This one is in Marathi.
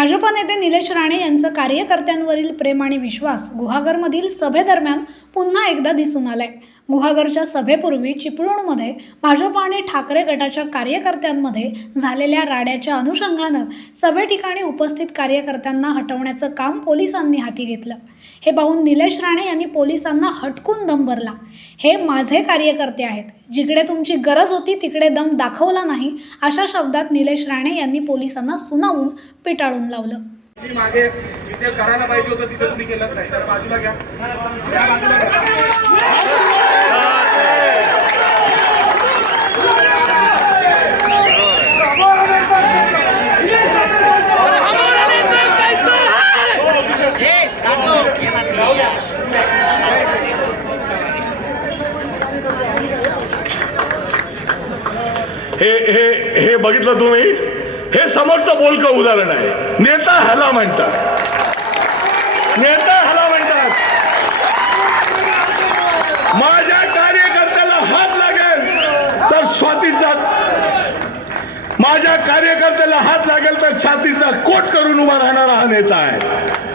भाजप नेते निलेश राणे यांचं कार्यकर्त्यांवरील प्रेम आणि विश्वास गुहागरमधील सभेदरम्यान पुन्हा एकदा दिसून आलाय। गुहागरच्या सभेपूर्वी चिपळूणमध्ये भाजप आणि ठाकरे गटाच्या कार्यकर्त्यांमध्ये झालेल्या राड्याच्या अनुषंगानं सभे ठिकाणी उपस्थित कार्यकर्त्यांना हटवण्याचं काम पोलिसांनी हाती घेतलं। हे पाहून निलेश राणे यांनी पोलिसांना हटकून दम भरला। हे माझे कार्यकर्ते आहेत, जिकडे तुमची गरज होती तिकडे दम दाखवला नाही, अशा शब्दात निलेश राणे यांनी पोलिसांना सुनावून पिटाळून लावलं। मी मागे जिथे करायला पाहिजे होतं तिथे तुम्ही केलं नाही, तर बाजूला घ्या, या बाजूला घ्या। हे बघितलं तुम्ही, हे समोरचं बोलकं उदाहरण आहे। नेता ह्याला म्हणतात, नेता ह्याला म्हणतात। माझ्या कार्यकर्त्याला हात लागेल तर स्वातीचा, माझ्या कार्यकर्त्याला हात लागेल तर छातीचा कोट करून उभा राहणारा हा नेता आहे।